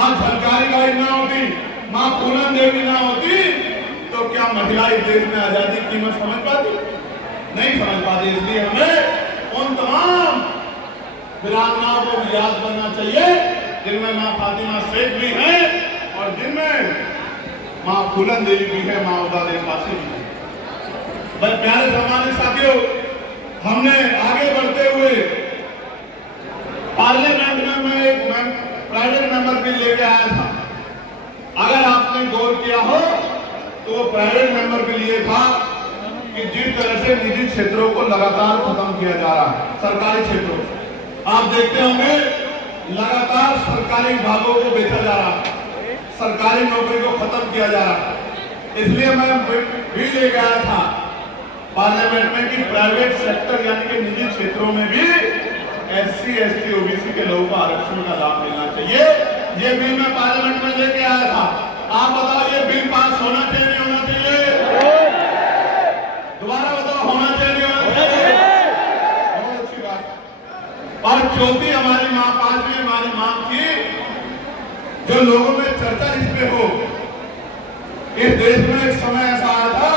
माँ झलकारी बाई ना होती, माँ पूनम देवी ना होती, तो क्या महिला इस देश में आजादी की कीमत समझ पाती? नहीं समझ पाती। इसलिए हमें उन तमाम वीरांगनाओं को भी याद करना चाहिए जिनमें माँ फातिमा शेख भी है और जिनमें माँ फूलन देवी भी है, माँ उदा देशवासी भी है। बस प्यारे सम्मानित साथियों, हमने आगे बढ़ते हुए पार्लियामेंट में मैं एक प्राइवेट मेंबर बिल लेके आया था। अगर आपने गौर किया हो तो वो प्राइवेट मेंबर बिल ये था कि जिस तरह से निजी क्षेत्रों को लगातार खत्म किया जा रहा है, सरकारी क्षेत्रों आप देखते होंगे लगातार सरकारी विभागों को बेचा जा रहा है, सरकारी नौकरी को खत्म किया जा रहा है। इसलिए मैं बिल लेके आया था पार्लियामेंट में कि प्राइवेट सेक्टर यानी कि निजी क्षेत्रों में भी SC, ST, OBC के लोगों को आरक्षण का लाभ मिलना चाहिए। ये बिल मैं पार्लियामेंट में लेके आया था। आप बताओ ये बिल पास होना चाहिए नहीं होना चाहिए? दोबारा बताओ, होना चाहिए नहीं होना चाहिए? बहुत अच्छी बात। और चौथी हमारी मां, पांचवी हमारी मांग थी जो लोगों में चर्चा इस पे हो। इस देश में एक समय ऐसा आया था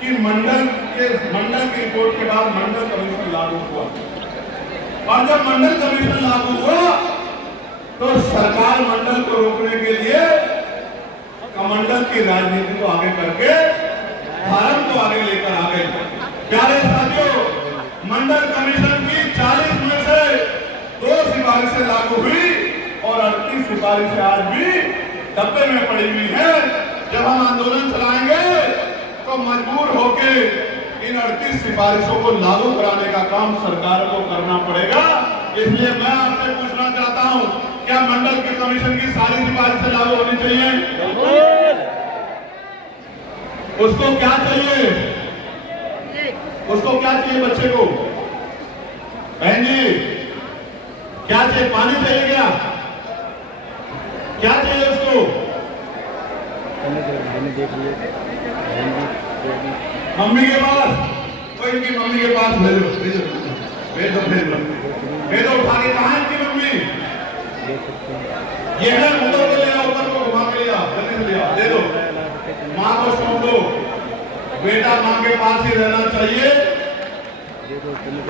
कि मंडल की रिपोर्ट के बाद मंडल कमीशन लागू हुआ और जब मंडल कमीशन लागू हुआ तो सरकार मंडल को रोकने के लिए कमंडल की राजनीति को आगे करके धर्म को आगे लेकर आ गई। प्यारे साथियों, मंडल कमीशन की 40 में से 2 सिफारिशें लागू हुई और 38 सिफारिशें आज भी डब्बे में पड़ी हुई है। जब हम आंदोलन चलाएंगे तो मजबूर होके इन 38 सिफारिशों को लागू कराने का काम सरकार को करना पड़ेगा। इसलिए मैं आपसे पूछना चाहता हूं, क्या मंडल के कमीशन की सारी सिफारिशें लागू होनी चाहिए? उसको क्या चाहिए? उसको क्या चाहिए? बच्चे को, बहन जी, क्या चाहिए? पानी चाहिए? क्या चाहिए उसको? मम्मी के पास, तो इनकी मम्मी के पास भेजो भेजो भेजो भेजो भेजो। उठा के कहा है इनकी मम्मी? ये है, ऊपर को ले आओ, ऊपर को घुमा के ले आओ, जल्दी से ले आओ, दे दो। माँ को सौंप दो। बेटा माँ के पास ही रहना चाहिए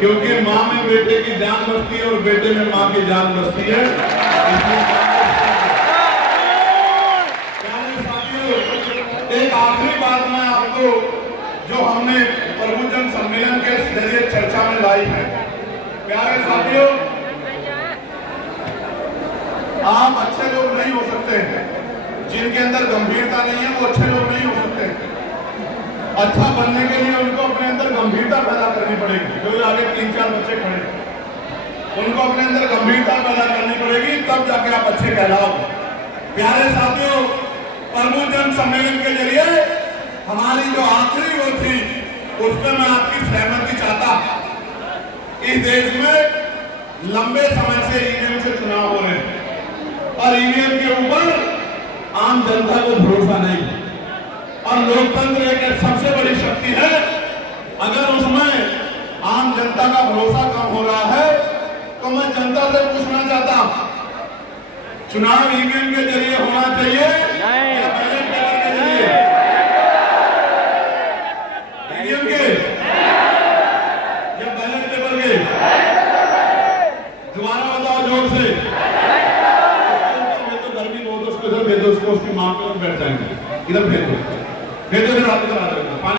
क्योंकि माँ में बेटे की जान बसती है और बेटे में माँ की जान बसती है। एक आखिरी बात मैं आपको जो हमने प्रबुद्धन सम्मेलन के जरिए चर्चा में लाई है, प्यारे साथियों, आप अच्छे लोग नहीं हो सकते हैं। जिनके अंदर गंभीरता नहीं है वो अच्छे लोग नहीं हो सकते। अच्छा बनने के लिए उनको अपने अंदर गंभीरता पैदा करनी पड़ेगी। जो आगे 3-4 बच्चे खड़े, उनको अपने अंदर गंभीरता पैदा करनी पड़ेगी, तब जाके आप अच्छे कहलाओगे। प्यारे साथियों, प्रबुद्धन सम्मेलन के जरिए हमारी जो आखिरी वो थी उस पर मैं आपकी सहमति चाहता। इस देश में लंबे समय से ईवीएम से चुनाव हो रहे हैं और ईवीएम के ऊपर आम जनता को भरोसा नहीं और लोकतंत्र एक सबसे बड़ी शक्ति है। अगर उसमें आम जनता का भरोसा कम हो रहा है तो मैं जनता से पूछना चाहता, चुनाव ईवीएम के जरिए होना चाहिए या बैलेट पेपर के जरिए? ईवीएम के या बैलेट पेपर के? दोबारा बताओ जोर से। मैं तो गर्मी बहुत, उसको इधर भेज दो, उसको उसकी मां पे बैठ जाएंगे, इधर भेज दो, भेज दो, इधर हाथ इधर आ जाओ।